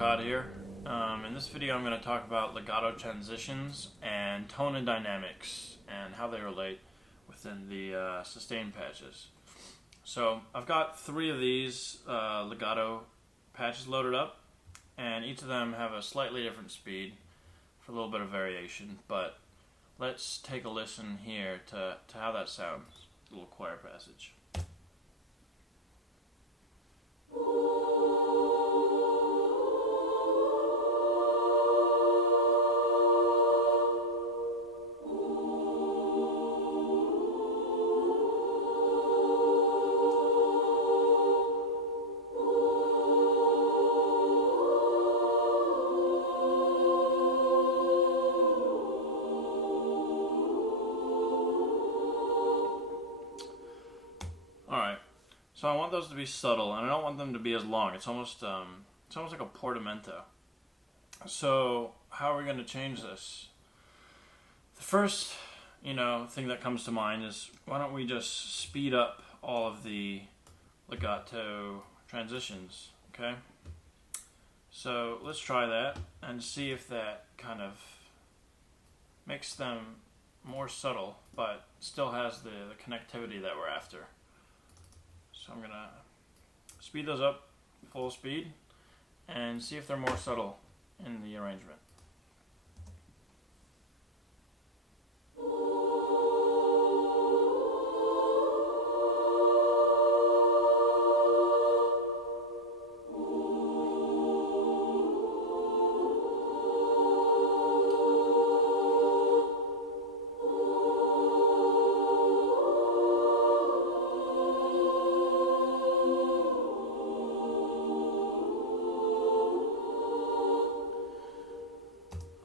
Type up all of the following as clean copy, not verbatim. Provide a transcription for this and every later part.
here. In this video I'm going to talk about legato transitions and tone and dynamics and how they relate within the sustain patches. So I've got 3 of these legato patches loaded up, and each of them have a slightly different speed for a little bit of variation, but let's take a listen here to how that sounds. A little choir passage. So I want those to be subtle, and I don't want them to be as long. It's almost like a portamento. So how are we going to change this? The first, thing that comes to mind is, why don't we just speed up all of the legato transitions, okay? So let's try that and see if that kind of makes them more subtle, but still has the connectivity that we're after. So I'm going to speed those up full speed and see if they're more subtle in the arrangement.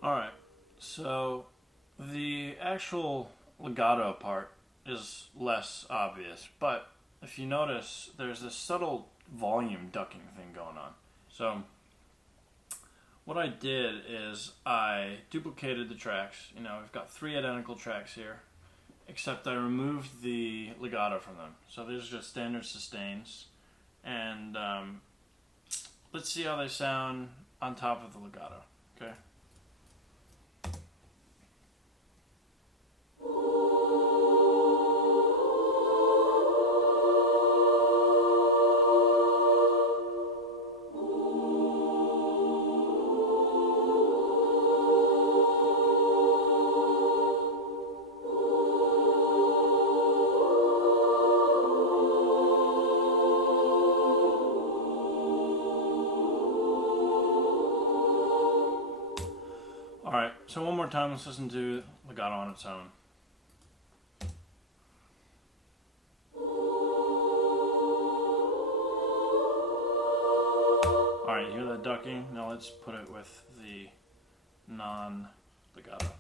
Alright, so the actual legato part is less obvious, but if you notice, there's this subtle volume ducking thing going on. So what I did is I duplicated the tracks. We've got 3 identical tracks here, except I removed the legato from them. So these are just standard sustains, and let's see how they sound on top of the legato, okay? Alright, so one more time, let's listen to legato on its own. Alright, you hear that ducking? Now let's put it with the non-legato.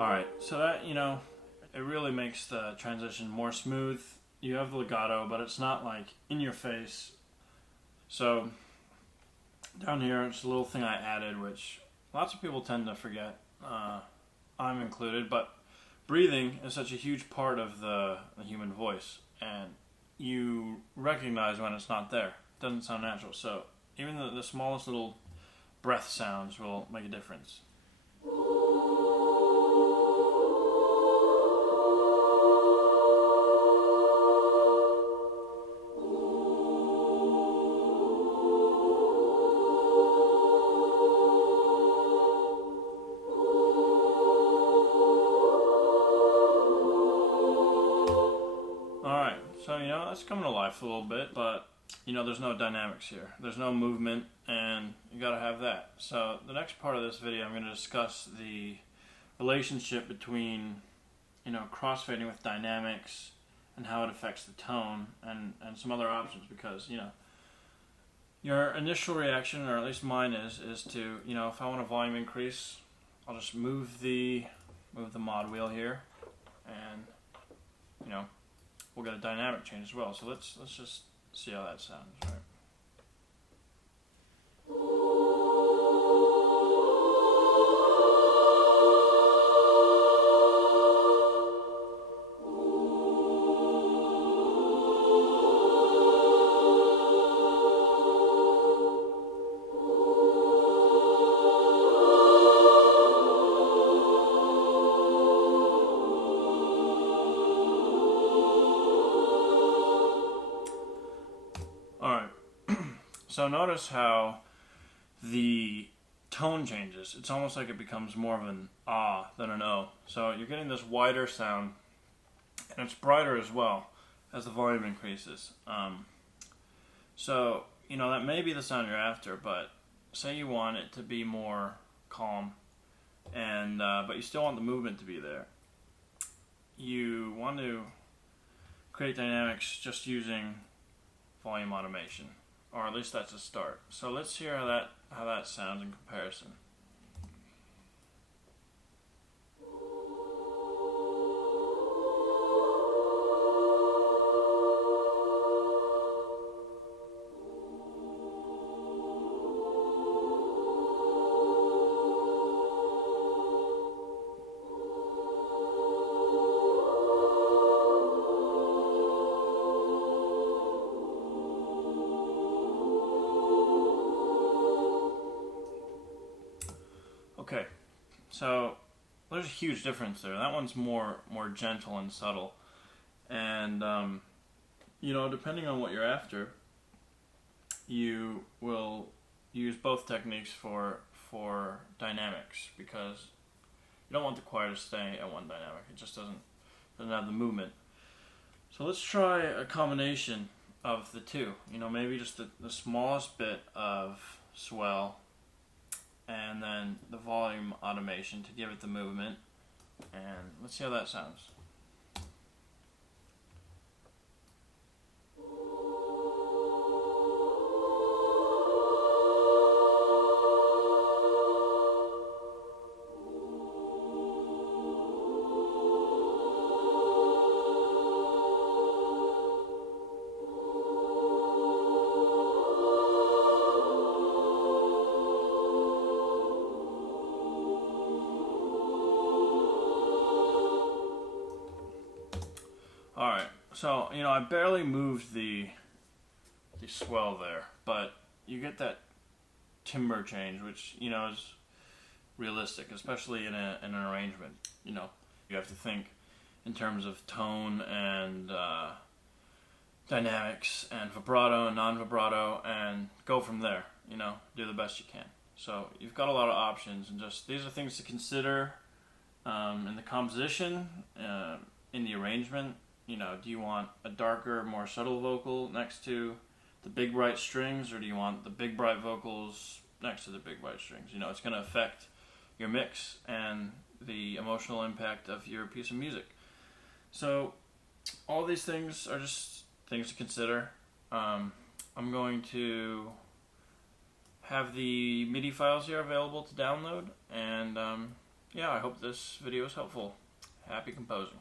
Alright, so that, it really makes the transition more smooth. You have the legato, but it's not like in your face. So down here, it's a little thing I added, which lots of people tend to forget, I'm included, but breathing is such a huge part of the human voice, and you recognize when it's not there. It doesn't sound natural, so even the smallest little breath sounds will make a difference. So, that's coming to life a little bit, but, there's no dynamics here. There's no movement, and you gotta have that. So, the next part of this video, I'm going to discuss the relationship between, crossfading with dynamics and how it affects the tone, and some other options, because, your initial reaction, or at least mine is to, if I want a volume increase, I'll just move the mod wheel here, and, we'll get a dynamic change as well. So let's just see how that sounds, right? So notice how the tone changes. It's almost like it becomes more of an ah than an o. So you're getting this wider sound, and it's brighter as well as the volume increases. So, that may be the sound you're after, but say you want it to be more calm, and but you still want the movement to be there. You want to create dynamics just using volume automation, or at least that's a start. So let's hear how that sounds in comparison. Okay, so there's a huge difference there. That one's more gentle and subtle, and depending on what you're after, you will use both techniques for dynamics, because you don't want the choir to stay at one dynamic. It just doesn't have the movement. So let's try a combination of the two. Maybe just the smallest bit of swell, and then the volume automation to give it the movement. And let's see how that sounds. Alright, so, I barely moved the swell there, but you get that timbre change, which, is realistic, especially in an arrangement. You have to think in terms of tone and dynamics and vibrato and non-vibrato, and go from there, do the best you can. So you've got a lot of options, and just these are things to consider in the composition, in the arrangement. Do you want a darker, more subtle vocal next to the big bright strings, or do you want the big bright vocals next to the big bright strings? It's going to affect your mix and the emotional impact of your piece of music. So all these things are just things to consider. I'm going to have the MIDI files here available to download, and I hope this video is helpful. Happy composing.